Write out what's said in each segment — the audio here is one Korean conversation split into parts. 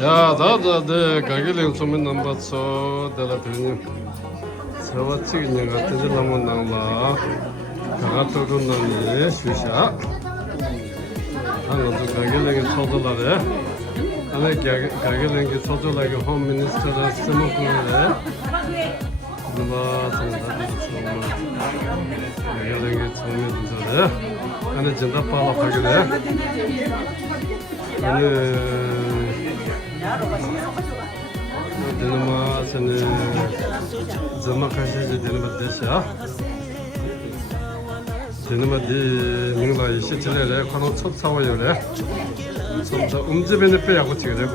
야, 다들 가게는 소문 안 봤어. 내가 들으니 저와 찍은 것 같은데 너무 나와. 가가토 건너니 쉬샤. 한번도 가게는 쳐들라래. 안에 가게는 쳐들라게 홈 미니스터라 스모크래. 누가 정답을 정말 가게는 정말 잘해. 안에 진짜 빨라하길래. 안에 되는마 전에 점막하시지 되는마 대샤 되는마 디 민가 이시틀레 코노 첩사와요래 첩사 음집에는 빼야고 찍으려고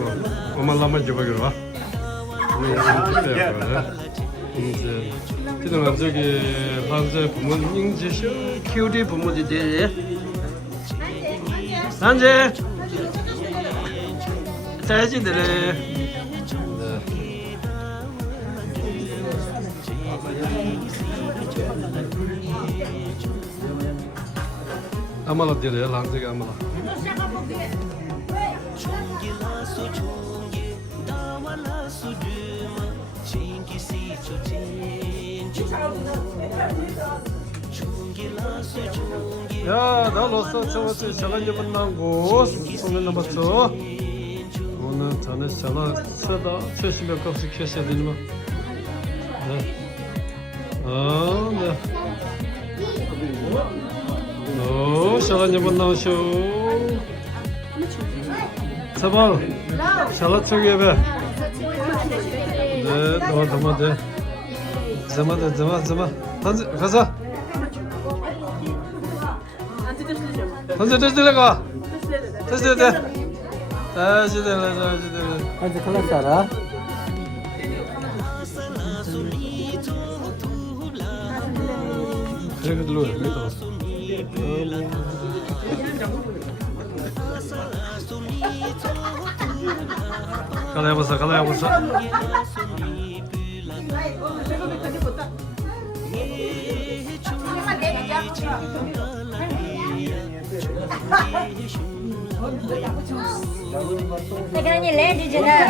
엄마라만 줘봐기로 와 이제 지금 저기 한제 부모님 인지시 키우리 부모들이 한제 대지들이 아마라 되래 랑제 아마라 야, 나 로서 저번에 시간 좀 나고 소문 남았어. 오늘 전에 전화 쓰다 70몇 값씩 캐셔야 되는 거. 네. 네. 시간 좀 나오쇼. 제발, 샬롯 쪽에 배. 네, 너무 돼. 자마. 가자. 한ze 가. 다시 돼. 한ze 클래스 알아? 그래 들로 믿어. 가라야보사. Cái này lên đi chứ nào.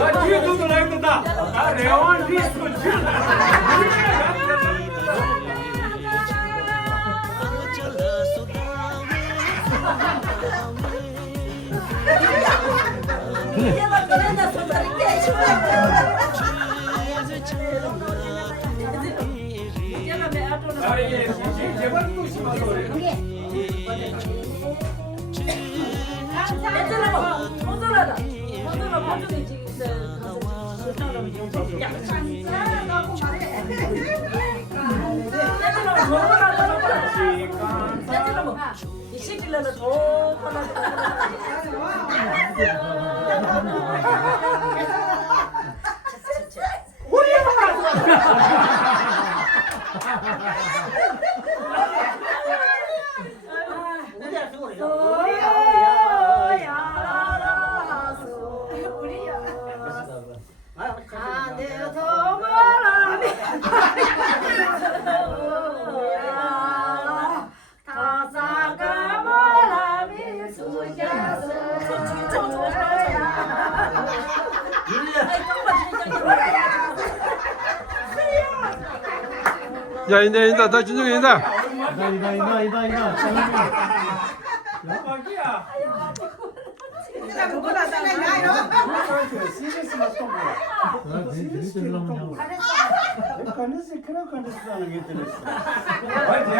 Ê, 뒤에 누구 나있다. 아, 레온 리스크. 제발 또 심어서 그래. 이 새끼들은 더 야 인다 다 준영이 인다. 이다. 막이야.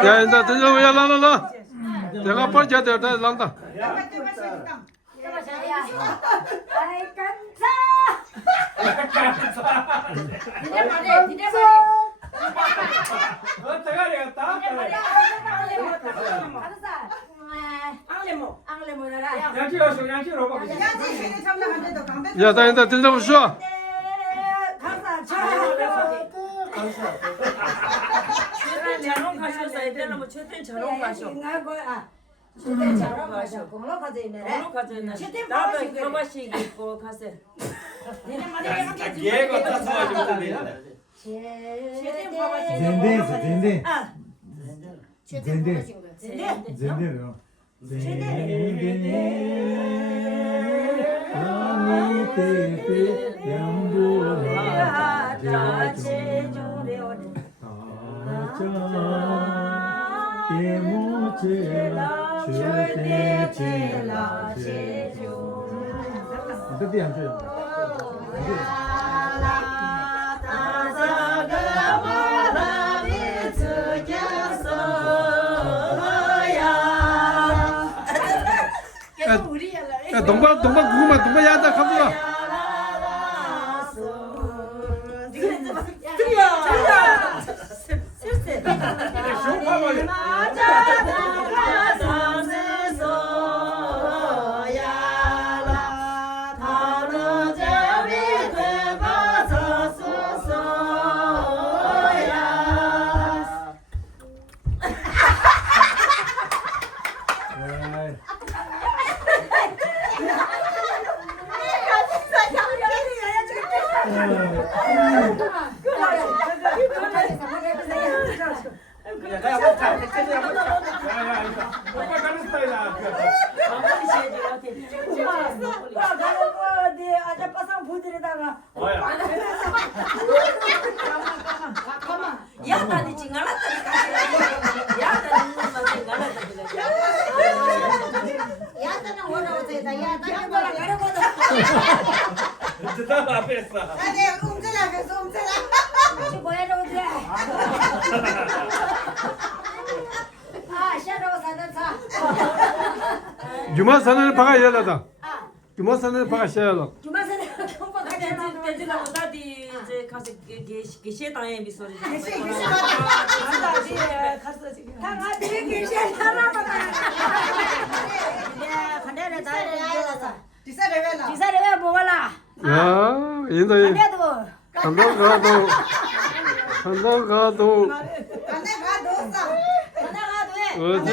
야 인다 준영이 야 라라라. 내가 빨리 해야 돼. 란다. 아이 깜짝. 니네 말해. 대가리가 양치로 봐. 야 다 인다 들려 보시오. 자롱 가셔서 애들은 최대 자롱 가셔. 공로 가져 있네. 나도 가마씩 입고 가세. 얘가 따스가지고 야 동방 구구만 동방 야다 가보자. 야단이 징알았다. 야단이 눈만 나 앞에서. 유마산을 박아 열라다. 유마산을 박아 셔야라. 나디 이제 가서 게시당에 미소리. 기사를 먹어라. 야 인다 간다 가도 어디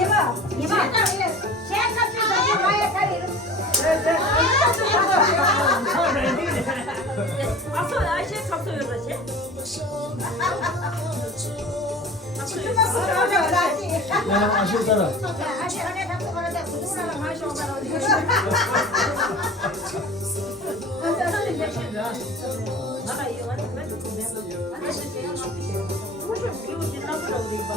얘봐. 아소 아시 갑소 여자시. 야, 아쉬웠잖아. 나가 이거 완전 맨 좋네. 무슨 이거 지나보라 우리 봐.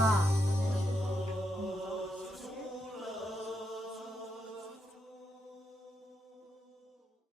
와.